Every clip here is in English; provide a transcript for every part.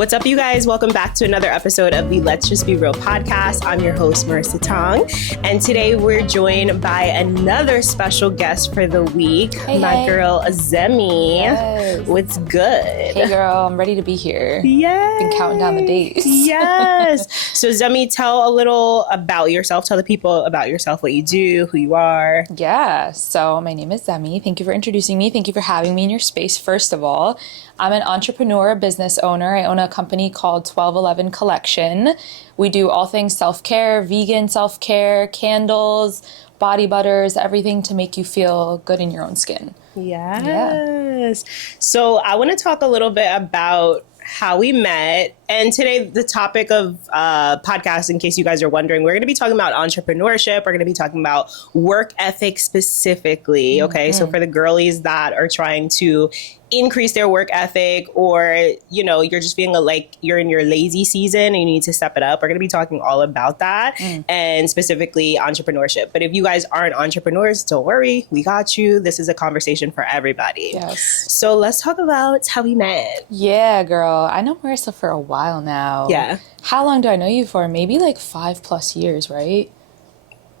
What's up, you guys? Welcome back to another episode of the Let's Just Be Real podcast. I'm your host, Marissa Tonge, and today we're joined by another special guest for the week, my girl, Zemy. Yes. What's good? Hey, girl, I'm ready to be here. Yes. Been counting down the days. Yes. So, Zemy, tell a little about yourself. Tell the people about yourself, what you do, who you are. Yeah. So, my name is Zemy. Thank you for introducing me. Thank you for having me in your space, first of all. I'm an entrepreneur, business owner. I own a company called 1211 Collection. We do all things self-care, vegan self-care, candles, body butters, everything to make you feel good in your own skin. Yes. Yeah. So I want to talk a little bit about how we met. And today, the topic of podcast, in case you guys are wondering, we're going to be talking about entrepreneurship. We're going to be talking about work ethic specifically. Okay. So for the girlies that are trying to increase their work ethic, or, you know, you're just feeling like you're in your lazy season and you need to step it up, we're going to be talking all about that and specifically entrepreneurship. But if you guys aren't entrepreneurs, don't worry. We got you. This is a conversation for everybody. Yes. So let's talk about how we met. Yeah, girl. I know Marissa for a while now. Yeah. How long do I know you for? Maybe like 5+ years, right?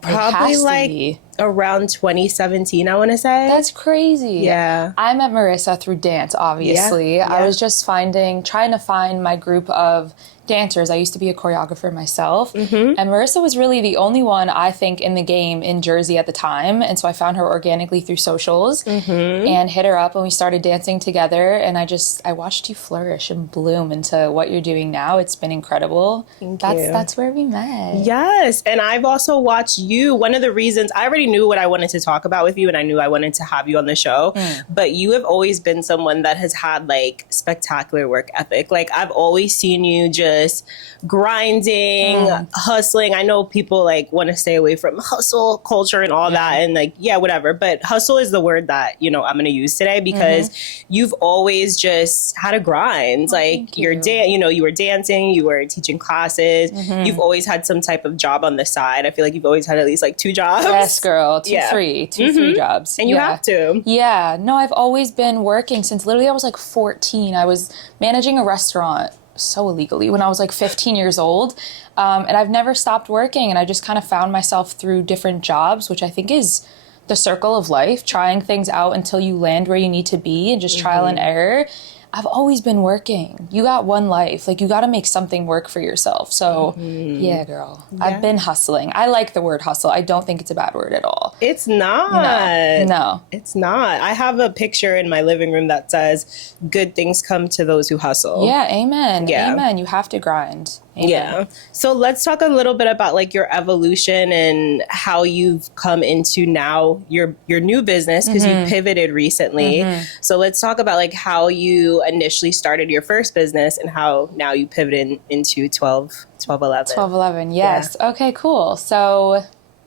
Probably like around 2017, I want to say. That's crazy. Yeah. I met Marissa through dance, obviously. Yeah. I was just trying to find my group of dancers. I used to be a choreographer myself. And Marissa was really the only one, I think, in the game in Jersey at the time. And so I found her organically through socials and hit her up, and we started dancing together. And I watched you flourish and bloom into what you're doing now. It's been incredible. That's where we met. Yes. And I've also watched you. One of the reasons I already knew what I wanted to talk about with you, and I knew I wanted to have you on the show, but you have always been someone that has had like spectacular work ethic. Like I've always seen you just grinding, hustling. I know people like want to stay away from hustle culture and all that, and like, yeah, whatever. But hustle is the word that, you know, I'm going to use today because you've always just had a grind. Like you were dancing, you were teaching classes. You've always had some type of job on the side. I feel like you've always had at least like 2 jobs. Yes, girl. Three jobs. And you have to. Yeah. No, I've always been working since literally I was like 14. I was managing a restaurant so illegally when I was like 15 years old. And I've never stopped working. And I just kind of found myself through different jobs, which I think is the circle of life, trying things out until you land where you need to be and just trial and error. I've always been working. You got one life. Like, you got to make something work for yourself. So, yeah, girl. Yeah. I've been hustling. I like the word hustle. I don't think it's a bad word at all. It's not. No. It's not. I have a picture in my living room that says, good things come to those who hustle. Yeah, amen. Yeah. Amen. You have to grind. Amen. Yeah. So let's talk a little bit about like your evolution and how you've come into now your new business, because you pivoted recently. So let's talk about like how you initially started your first business and how now you pivoted into 1211. 1211, yes. Yeah. Okay, cool. So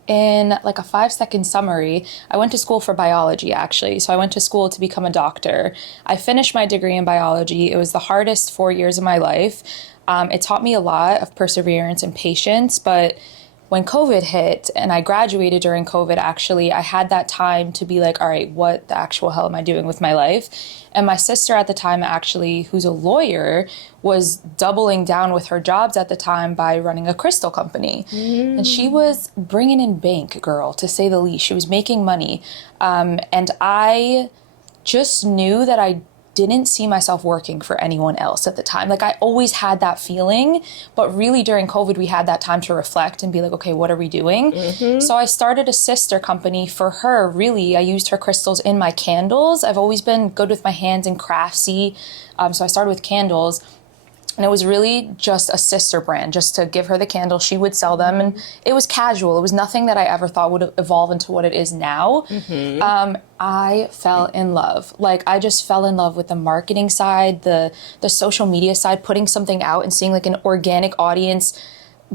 in like a 5-second summary, I went to school for biology, actually. So I went to school to become a doctor. I finished my degree in biology. It was the hardest 4 years of my life. It taught me a lot of perseverance and patience, but when COVID hit and I graduated during COVID, actually, I had that time to be like, all right, what the actual hell am I doing with my life? And my sister at the time, actually, who's a lawyer, was doubling down with her jobs at the time by running a crystal company. And she was bringing in bank, girl, to say the least. She was making money. And I just knew that I didn't see myself working for anyone else at the time. Like, I always had that feeling, but really during COVID, we had that time to reflect and be like, okay, what are we doing? So I started a sister company for her. Really, I used her crystals in my candles. I've always been good with my hands and craftsy. So I started with candles. And it was really just a sister brand, just to give her the candles. She would sell them, and it was casual. It was nothing that I ever thought would evolve into what it is now. I fell in love. Like, I just fell in love with the marketing side, the social media side, putting something out and seeing like an organic audience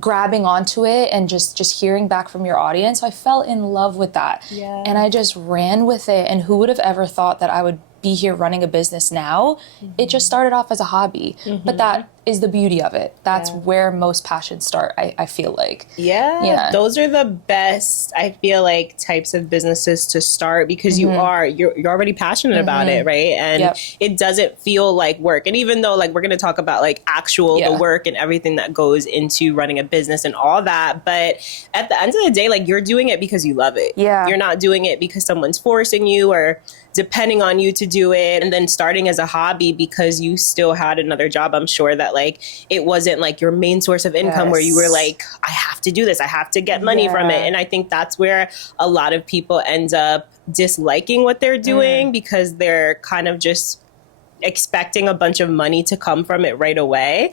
grabbing onto it and just hearing back from your audience. So I fell in love with that. And I just ran with it. And who would have ever thought that I would be here running a business now. It just started off as a hobby, but that is the beauty of it. That's where most passions start, I feel like. Yeah, those are the best, I feel like, types of businesses to start, because you're already passionate about it, right? And it doesn't feel like work. And even though, like, we're going to talk about like actual the work and everything that goes into running a business and all that, but at the end of the day, like, you're doing it because you love it. You're not doing it because someone's forcing you or depending on you to do it. And then starting as a hobby because you still had another job. I'm sure that like it wasn't like your main source of income where you were like, I have to do this, I have to get money from it. And I think that's where a lot of people end up disliking what they're doing because they're kind of just expecting a bunch of money to come from it right away.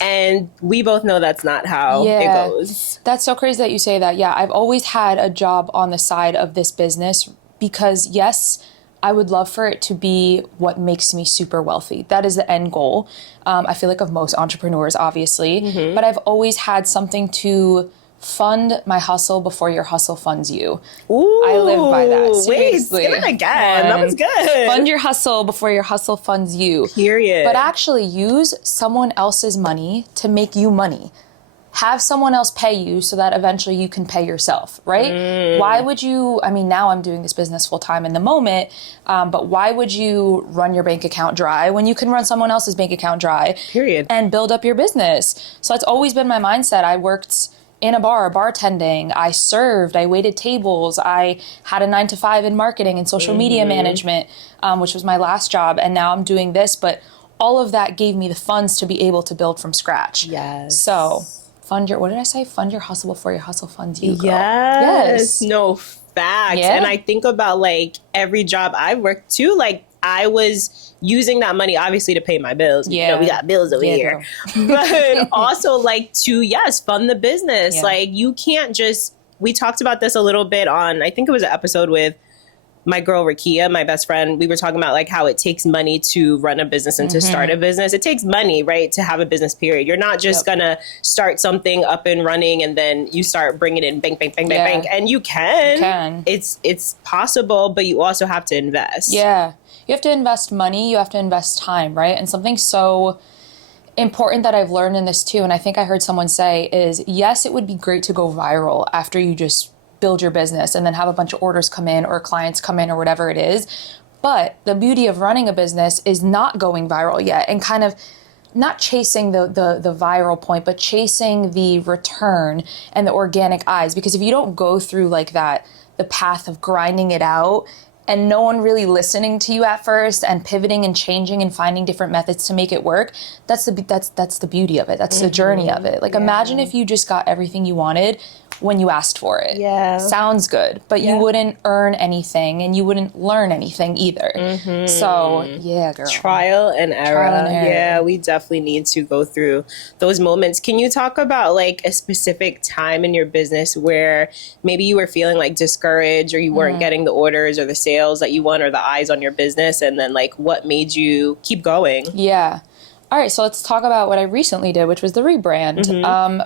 And we both know that's not how it goes. That's so crazy that you say that. I've always had a job on the side of this business because I would love for it to be what makes me super wealthy. That is the end goal. I feel like of most entrepreneurs, obviously, but I've always had something to fund my hustle before your hustle funds you. Ooh, I live by that. Seriously. Wait, say that again. That was good. Fund your hustle before your hustle funds you. Period. But actually use someone else's money to make you money. Have someone else pay you so that eventually you can pay yourself, right? Why would you, I mean, now I'm doing this business full time in the moment, but why would you run your bank account dry when you can run someone else's bank account dry? Period. And build up your business. So that's always been my mindset. I worked in a bar, bartending, I served, I waited tables, I had a 9-to-5 in marketing and social media management, which was my last job. And now I'm doing this, but all of that gave me the funds to be able to build from scratch. So fund your, what did I say? Fund your hustle before your hustle funds you, girl. Yes. No, facts. And I think about like every job I've worked too, like I was using that money obviously to pay my bills. You know, we got bills over here. But also like to, fund the business. Like you can't just, we talked about this a little bit on, I think it was an episode with my girl Rakia, my best friend. We were talking about like how it takes money to run a business and to start a business. It takes money, right, to have a business, period. You're not just gonna start something up and running and then you start bringing in bang, bang, bang, bang, bang. And you can. It's possible, but you also have to invest. You have to invest money, you have to invest time, right? And something so important that I've learned in this too, and I think I heard someone say is, yes, it would be great to go viral after you just build your business and then have a bunch of orders come in or clients come in or whatever it is. But the beauty of running a business is not going viral yet and kind of not chasing the viral point, but chasing the return and the organic eyes. Because if you don't go through like that, the path of grinding it out and no one really listening to you at first and pivoting and changing and finding different methods to make it work, that's the beauty of it. That's the journey of it. Like imagine if you just got everything you wanted when you asked for it. Sounds good, but you wouldn't earn anything and you wouldn't learn anything either. So girl. Trial and error. Yeah, we definitely need to go through those moments. Can you talk about like a specific time in your business where maybe you were feeling like discouraged or you weren't getting the orders or the sales that you want or the eyes on your business, and then like what made you keep going? All right, so let's talk about what I recently did, which was the rebrand.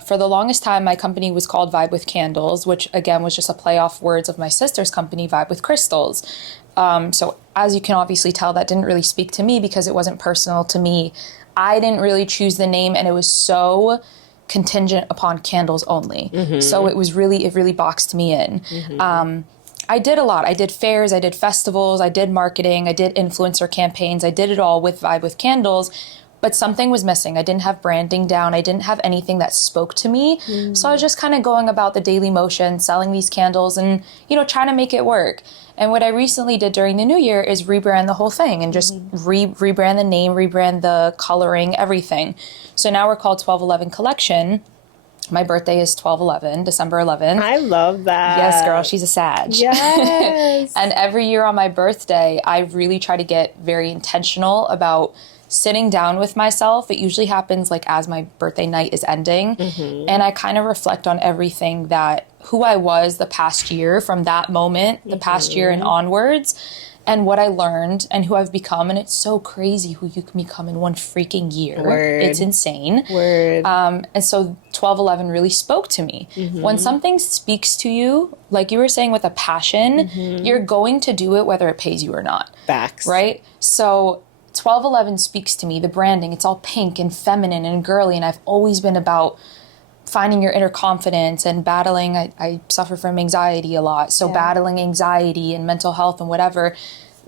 For the longest time, my company was called Vibe with Candles, which again was just a play off words of my sister's company, Vibe with Crystals. So as you can obviously tell, that didn't really speak to me because it wasn't personal to me. I didn't really choose the name, and it was so contingent upon candles only. So it really boxed me in. I did a lot. I did fairs, I did festivals, I did marketing, I did influencer campaigns. I did it all with Vibe with Candles. But something was missing. I didn't have branding down. I didn't have anything that spoke to me. So I was just kind of going about the daily motion, selling these candles and, trying to make it work. And what I recently did during the new year is rebrand the whole thing and just rebrand the name, rebrand the coloring, everything. So now we're called 1211 Collection. My birthday is 12/11, December 11th. I love that. Yes, girl, she's a Sag. Yes. And every year on my birthday, I really try to get very intentional about sitting down with myself. It usually happens like as my birthday night is ending. And I kind of reflect on everything who I was the past year from that moment, the past year and onwards. and what I learned and who I've become. And it's so crazy who you can become in one freaking year. Word. It's insane. Word. And so 12/11 really spoke to me. When something speaks to you, like you were saying, with a passion, you're going to do it whether it pays you or not. Facts. Right? So 12/11 speaks to me. The branding, it's all pink and feminine and girly. And I've always been about finding your inner confidence and battling. I suffer from anxiety a lot. So battling anxiety and mental health and whatever,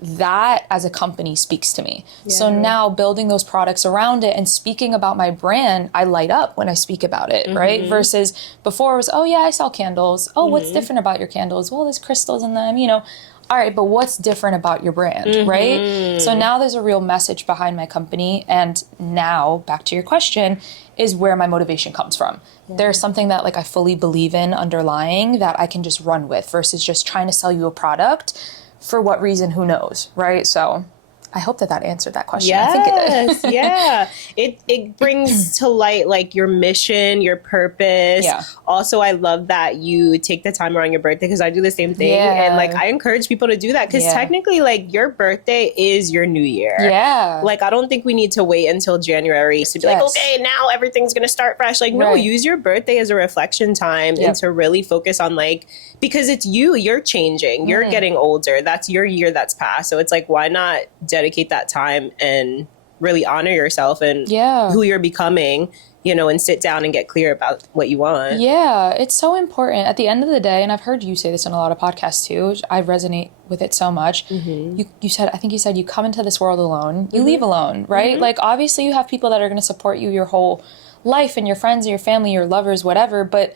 that as a company speaks to me. So now building those products around it and speaking about my brand, I light up when I speak about it, right? Versus before it was, oh yeah, I sell candles. Oh, what's different about your candles? Well, there's crystals in them, you know. All right, but what's different about your brand, right? So now there's a real message behind my company. And now, back to your question, is where my motivation comes from. There's something that like I fully believe in underlying that I can just run with versus just trying to sell you a product. For what reason, who knows, right? So I hope that answered that question. Yes, I think it did. yeah. It brings to light like your mission, your purpose. Yeah. Also, I love that you take the time around your birthday because I do the same thing. Yeah. And like I encourage people to do that because technically like your birthday is your new year. Yeah. Like I don't think we need to wait until January to be like, okay, now everything's going to start fresh. Like no, use your birthday as a reflection time and to really focus on like, because it's you're changing, you're getting older. That's your year that's passed. So it's like, why not dedicate that time and really honor yourself and who you're becoming, you know, and sit down and get clear about what you want. Yeah, it's so important. At the end of the day, and I've heard you say this in a lot of podcasts too, which I resonate with it so much. You said, I think you said you come into this world alone, you leave alone, right? Like obviously you have people that are going to support you your whole life and your friends and your family, your lovers, whatever, but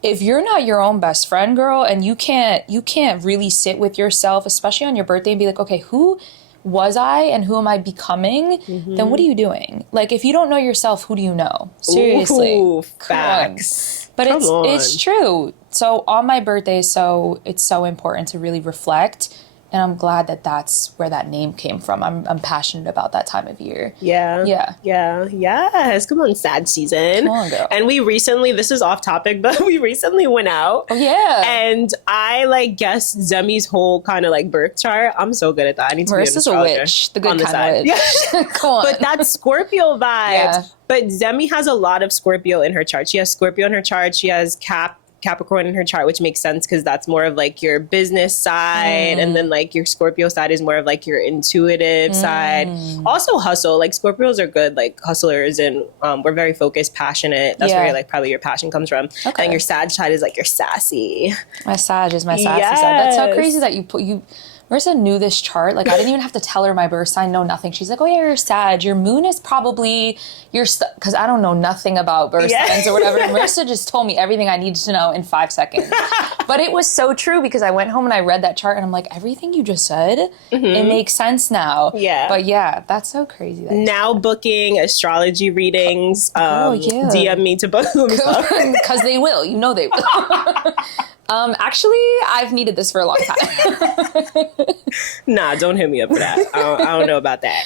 if you're not your own best friend, girl, and you can't really sit with yourself, especially on your birthday, and be like, okay, who was I and who am I becoming? Then what are you doing? Like, if you don't know yourself, who do you know? Seriously. Ooh, facts. But it's true. So on my birthday, it's so important to really reflect. And I'm glad that that's where that name came from. I'm passionate about that time of year. Yes. Come on, sad season. Come on, girl. And we recently, this is off topic, but we recently went out. Oh, yeah. And I like guessed Zemy's whole kind of like birth chart. I'm so good at that. I need to Marissa's be an astrologer. a witch. The good on the kind side. of witch. Come on. But that's Scorpio vibes. Yeah. But Zemy has a lot of Scorpio in her chart. She has Scorpio in her chart. She has Capricorn in her chart, which makes sense because that's more of like your business side, and then like your Scorpio side is more of like your intuitive side. Also hustle, like Scorpios are good like hustlers, and we're very focused, passionate. That's where like probably your passion comes from. And your Sag side is like your sassy. My Sag is my sassy side. That's so crazy that you Marissa knew this chart. Like, I didn't even have to tell her my birth sign, no nothing. She's like, oh, yeah, you're Sag. Your moon is probably because I don't know nothing about birth signs or whatever. And Marissa just told me everything I needed to know in 5 seconds. But it was so true because I went home and I read that chart and I'm like, everything you just said, it makes sense now. Yeah. But yeah, that's so crazy. Now booking astrology readings. DM me to book. Because they will. You know they will. Actually, I've needed this for a long time. Nah, don't hit me up for that. I don't know about that.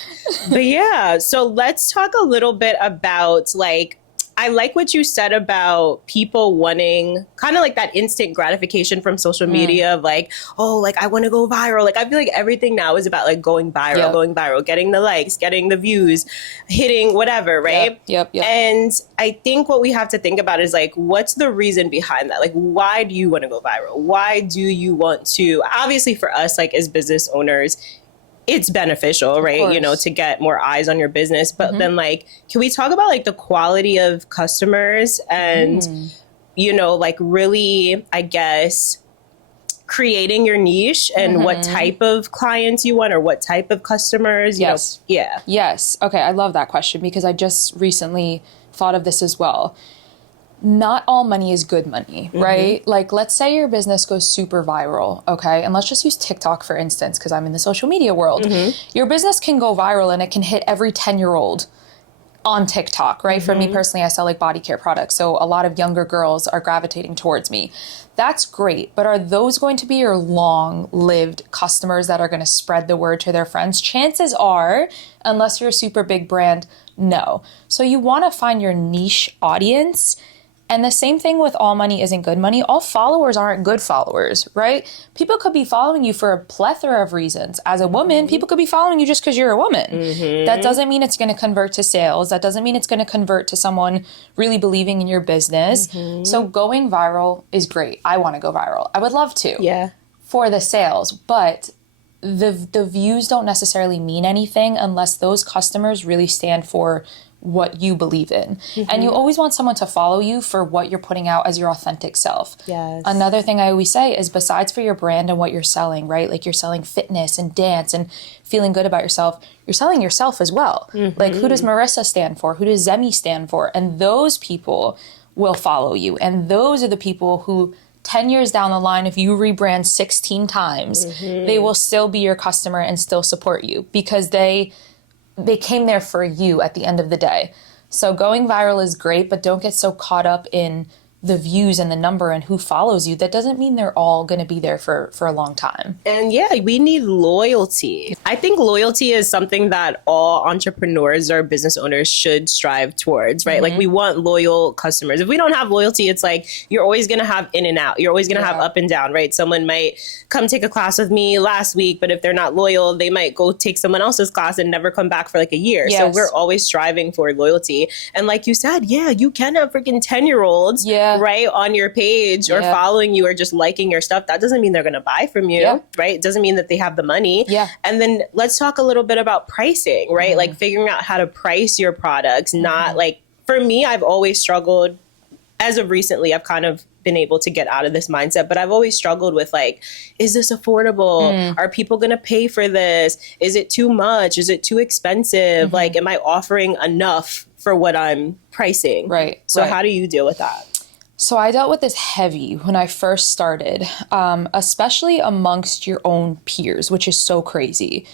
But yeah, so let's talk a little bit about like, I like what you said about people wanting kind of like that instant gratification from social media of like, oh, like I want to go viral. Like I feel like everything now is about like going viral, getting the likes, getting the views, hitting whatever, right? Yep. And I think what we have to think about is like, what's the reason behind that? Like, why do you want to go viral? Why do you want to? Obviously for us, like as business owners, it's beneficial, right? You know, to get more eyes on your business. But then like, can we talk about like the quality of customers and, you know, like really, I guess, creating your niche and what type of clients you want or what type of customers, you know? Yeah. Yes. Okay. I love that question because I just recently thought of this as well. Not all money is good money, right? Like, let's say your business goes super viral, okay? And let's just use TikTok, for instance, because I'm in the social media world. Your business can go viral and it can hit every 10-year-old on TikTok, right? For me personally, I sell like body care products. So a lot of younger girls are gravitating towards me. That's great. But are those going to be your long-lived customers that are going to spread the word to their friends? Chances are, unless you're a super big brand, no. So you want to find your niche audience And the same thing with all money isn't good money. All followers aren't good followers, right? People could be following you for a plethora of reasons. As a woman, people could be following you just because you're a woman. That doesn't mean it's going to convert to sales. That doesn't mean it's going to convert to someone really believing in your business. So going viral is great. I want to go viral. I would love to. Yeah. For the sales, but the views don't necessarily mean anything unless those customers really stand for what you believe in. And you always want someone to follow you for what you're putting out as your authentic self. Yes. Another thing I always say is, besides for your brand and what you're selling, right? Like, you're selling fitness and dance and feeling good about yourself, you're selling yourself as well. Like, who does Marissa stand for? Who does Zemy stand for? And those people will follow you. And those are the people who 10 years down the line, if you rebrand 16 times, they will still be your customer and still support you because they came there for you at the end of the day. So going viral is great, but don't get so caught up in the views and the number and who follows you. That doesn't mean they're all going to be there for a long time. And yeah, we need loyalty. I think loyalty is something that all entrepreneurs or business owners should strive towards, right? Like, we want loyal customers. If we don't have loyalty, it's like you're always going to have in and out. You're always going to have up and down, right? Someone might come take a class with me last week, but if they're not loyal, they might go take someone else's class and never come back for like a year. So we're always striving for loyalty. And like you said, yeah, you can have freaking 10-year-olds right on your page or following you or just liking your stuff. That doesn't mean they're going to buy from you, right? It doesn't mean that they have the money. And then let's talk a little bit about pricing, right? Like figuring out how to price your products. Not like, for me, I've always struggled. As of recently, I've kind of been able to get out of this mindset, but I've always struggled with like, is this affordable? Are people going to pay for this? Is it too much? Is it too expensive? Like, am I offering enough for what I'm pricing? Right. So how do you deal with that? So I dealt with this heavy when I first started, especially amongst your own peers, which is so crazy.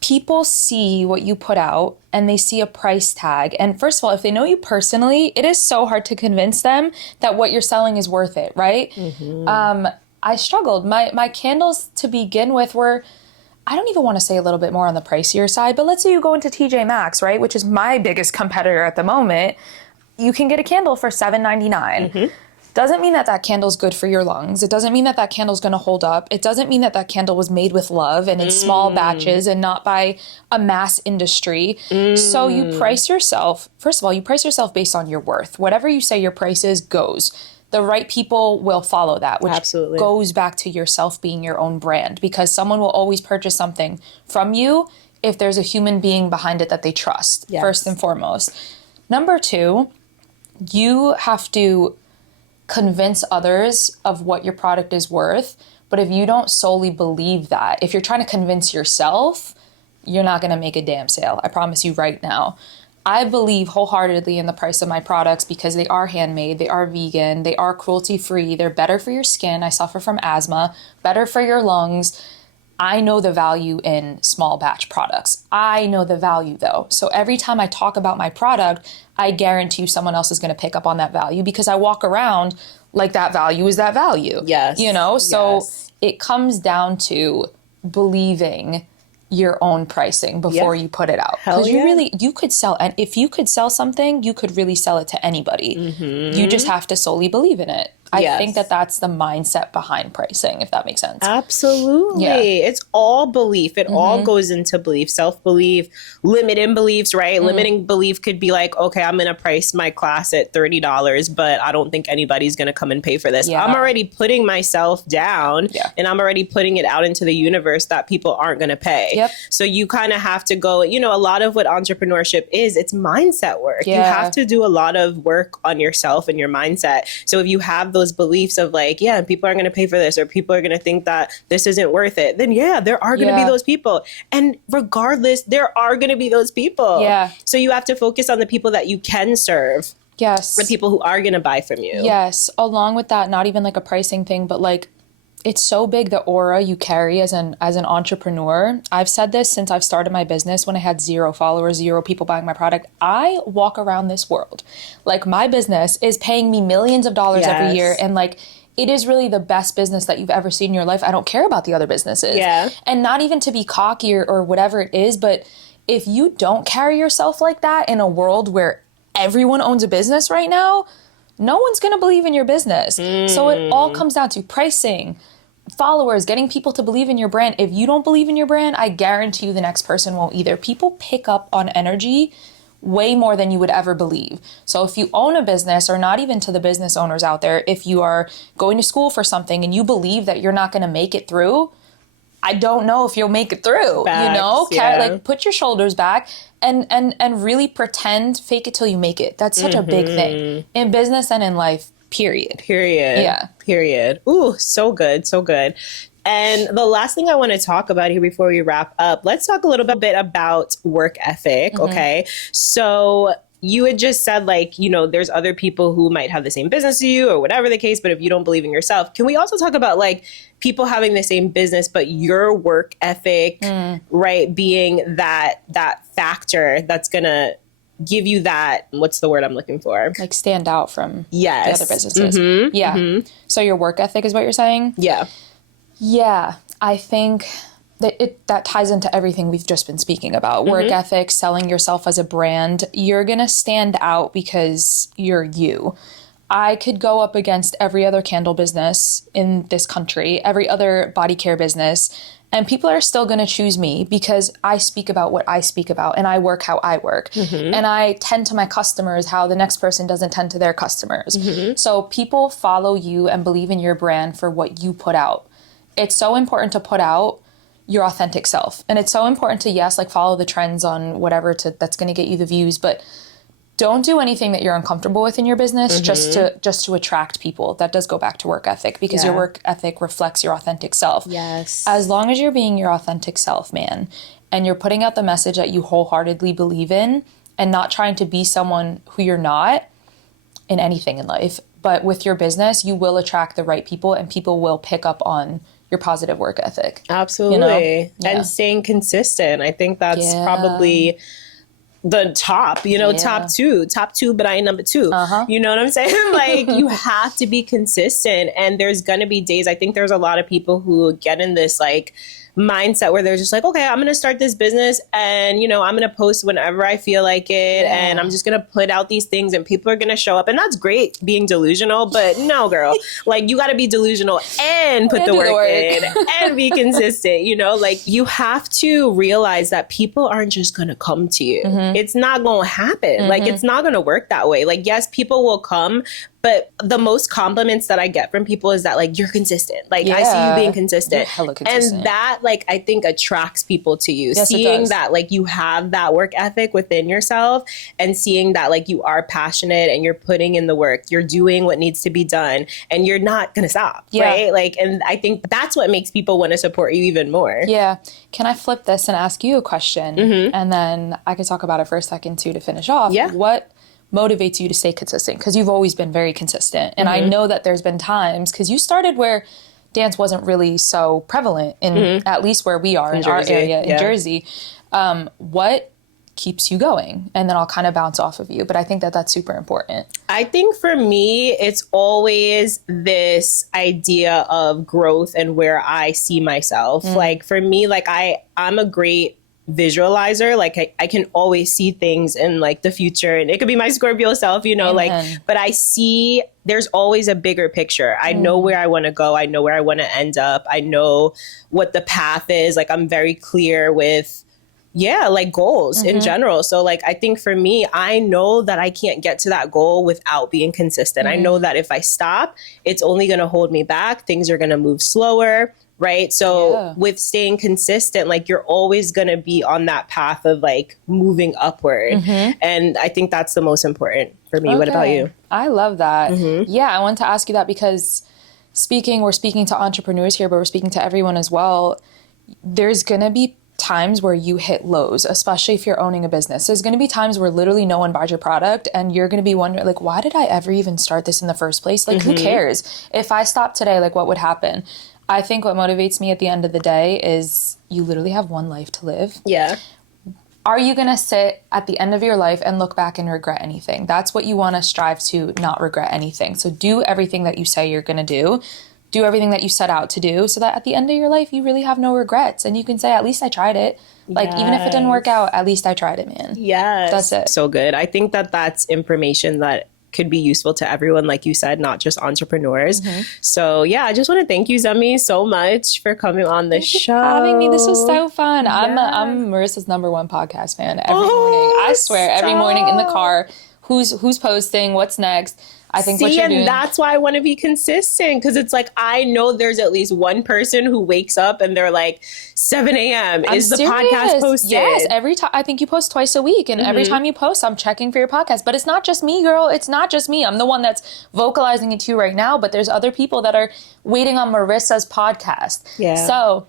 People see what you put out and they see a price tag. And first of all, if they know you personally, it is so hard to convince them that what you're selling is worth it, right? I struggled. My candles to begin with were, I don't even want to say a little bit more on the pricier side, but let's say you go into TJ Maxx, right, which is my biggest competitor at the moment. You can get a candle for $7.99. Doesn't mean that candle's good for your lungs. It doesn't mean that candle's going to hold up. It doesn't mean that candle was made with love and in small batches and not by a mass industry. So you price yourself, first of all, you price yourself based on your worth. Whatever you say your price is goes. The right people will follow that, which goes back to yourself being your own brand, because someone will always purchase something from you if there's a human being behind it that they trust, first and foremost. Number two, you have to convince others of what your product is worth. But if you don't solely believe that, if you're trying to convince yourself, you're not going to make a damn sale. I promise you right now. I believe wholeheartedly in the price of my products because they are handmade, they are vegan, they are cruelty-free, they're better for your skin. I suffer from asthma, better for your lungs. I know the value in small batch products. I know the value though. So every time I talk about my product, I guarantee you someone else is going to pick up on that value because I walk around like that value is that value. Yes. You know, so it comes down to believing your own pricing before you put it out. Because you could sell, and if you could sell something, you could really sell it to anybody. You just have to solely believe in it. I think that's the mindset behind pricing, if that makes sense. Absolutely. It's all belief. It all goes into belief, self-belief, limiting beliefs, right? Limiting belief could be like, okay, I'm going to price my class at $30, but I don't think anybody's going to come and pay for this. I'm already putting myself down and I'm already putting it out into the universe that people aren't going to pay. So you kind of have to go, you know, a lot of what entrepreneurship is, it's mindset work. You have to do a lot of work on yourself and your mindset. So if you have those beliefs of like, people aren't going to pay for this, or people are going to think that this isn't worth it, then there are going to be those people. And regardless, there are going to be those people. So you have to focus on the people that you can serve. The people who are going to buy from you. Along with that, not even like a pricing thing, but like, it's so big, the aura you carry as an entrepreneur. I've said this since I've started my business when I had 0 followers, 0 people buying my product. I walk around this world like my business is paying me millions of dollars every year. And like, it is really the best business that you've ever seen in your life. I don't care about the other businesses. And not even to be cocky or whatever it is, but if you don't carry yourself like that in a world where everyone owns a business right now, no one's going to believe in your business. So it all comes down to pricing, followers, getting people to believe in your brand. If you don't believe in your brand, I guarantee you the next person won't either. People pick up on energy way more than you would ever believe. So if you own a business, or not even to the business owners out there, if you are going to school for something and you believe that you're not going to make it through, I don't know if you'll make it through. Facts, you know, yeah. like put your shoulders back and really pretend, fake it till you make it. That's such a big thing in business and in life, period. Yeah. Period. Ooh, so good. So good. And the last thing I want to talk about here before we wrap up, let's talk a little bit about work ethic. Okay. So you had just said, like, you know, there's other people who might have the same business as you or whatever the case, but if you don't believe in yourself, can we also talk about like people having the same business, but your work ethic, right, being that factor that's going to give you that, what's the word I'm looking for? Like stand out from Yes. the other businesses. Yeah. So your work ethic is what you're saying? Yeah. Yeah. I think that ties into everything we've just been speaking about. Work ethic, selling yourself as a brand. You're going to stand out because you're you. I could go up against every other candle business in this country, every other body care business, and people are still going to choose me because I speak about what I speak about and I work how I work. And I tend to my customers how the next person doesn't tend to their customers. So people follow you and believe in your brand for what you put out. It's so important to put out your authentic self. And it's so important to, yes, like follow the trends on whatever that's going to get you the views, but don't do anything that you're uncomfortable with in your business just to attract people. That does go back to work ethic because your work ethic reflects your authentic self. Yes. As long as you're being your authentic self, man, and you're putting out the message that you wholeheartedly believe in and not trying to be someone who you're not in anything in life, but with your business, you will attract the right people and people will pick up on your positive work ethic. Absolutely. You know? Yeah. And staying consistent. I think that's probably the top, top two, but I ain't number two. You know what I'm saying? Like, you have to be consistent. And there's going to be days, I think there's a lot of people who get in this like mindset where they're just like, okay, I'm going to start this business and, I'm going to post whenever I feel like it. And I'm just going to put out these things and people are going to show up. And that's great being delusional, but no, girl, like you got to be delusional and put the work in and be consistent, like you have to realize that people aren't just going to come to you. It's not going to happen. Like, it's not going to work that way. Like, yes, people will come, but the most compliments that I get from people is that, like, you're consistent. Like, I see you being consistent. You're hella consistent. And that, like, I think attracts people to you. Yes, seeing that, like, you have that work ethic within yourself and seeing that, like, you are passionate and you're putting in the work. You're doing what needs to be done and you're not going to stop, right? Like, and I think that's what makes people want to support you even more. Yeah. Can I flip this and ask you a question? And then I could talk about it for a second, too, to finish off. Yeah. What motivates you to stay consistent? Because you've always been very consistent. And I know that there's been times, because you started where dance wasn't really so prevalent in at least where we are in our area in Jersey. What keeps you going? And then I'll kind of bounce off of you. But I think that that's super important. I think for me, it's always this idea of growth and where I see myself. Like for me, like I'm a great visualizer. Like I can always see things in like the future, and it could be my Scorpio self, like, but I see there's always a bigger picture. I know where I want to go. I know where I want to end up. I know what the path is. Like I'm very clear with, like goals in general. So like, I think for me, I know that I can't get to that goal without being consistent. I know that if I stop, it's only going to hold me back. Things are going to move slower. Right. So with staying consistent, like you're always going to be on that path of like moving upward. And I think that's the most important for me. What about you? I love that. Yeah. I want to ask you that because we're speaking to entrepreneurs here, but we're speaking to everyone as well. There's going to be times where you hit lows, especially if you're owning a business. There's going to be times where literally no one buys your product and you're going to be wondering like, why did I ever even start this in the first place? Like, who cares? If I stopped today, like what would happen? I think what motivates me at the end of the day is you literally have one life to live. Yeah. Are you going to sit at the end of your life and look back and regret anything? That's what you want to strive to, not regret anything. So do everything that you say you're going to do. do everything that you set out to do so that at the end of your life, you really have no regrets. And you can say, at least I tried it. Like, even if it didn't work out, at least I tried it, man. Yes. That's it. So good. I think that that's information that could be useful to everyone, like you said, not just entrepreneurs. So yeah, I just want to thank you, Zemy, so much for coming on the show. Thank you for having me. This was so fun. Yeah. I'm Marissa's #1 podcast fan every morning. I swear, every morning in the car, who's posting, what's next. I think what you're doing. And that's why I want to be consistent, because it's like, I know there's at least one person who wakes up and they're like, 7 a.m. is the podcast posted? Yes, every time. I think you post twice a week, and every time you post, I'm checking for your podcast. But it's not just me, girl. It's not just me. I'm the one that's vocalizing it to you right now, but there's other people that are waiting on Marissa's podcast. Yeah. So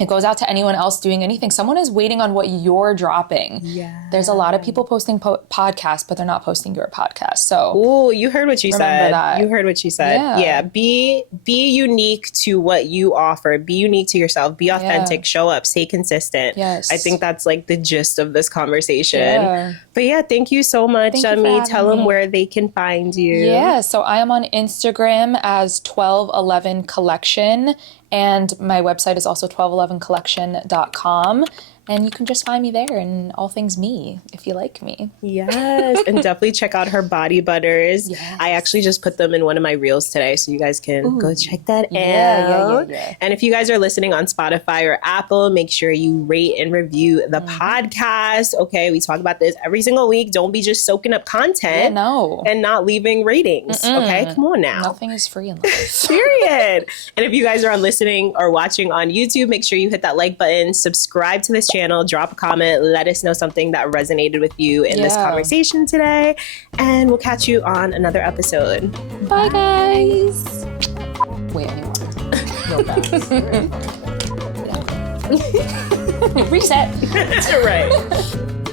it goes out to anyone else doing anything. Someone is waiting on what you're dropping. Yeah. There's a lot of people posting podcasts, but they're not posting your podcast. So, ooh, you heard what she said. That. You heard what she said. Yeah. Be unique to what you offer. Be unique to yourself. Be authentic. Show up. Stay consistent. Yes. I think that's like the gist of this conversation. Yeah. But yeah, thank you so much, Zemy. Tell them where they can find you. Yeah. So I am on Instagram as 1211 Collection. And my website is also 1211collection.com. And you can just find me there and all things me, if you like me. Yes. And definitely check out her body butters. Yes. I actually just put them in one of my reels today, so you guys can go check that out. Yeah. And if you guys are listening on Spotify or Apple, make sure you rate and review the podcast. Okay, we talk about this every single week. Don't be just soaking up content and not leaving ratings. Okay, come on now. Nothing is free in life. Period. And if you guys are listening or watching on YouTube, make sure you hit that like button, subscribe to this channel, drop a comment, let us know something that resonated with you in this conversation today, and we'll catch you on another episode. Bye, guys. Wait, anyone? Real fast. Reset. Right.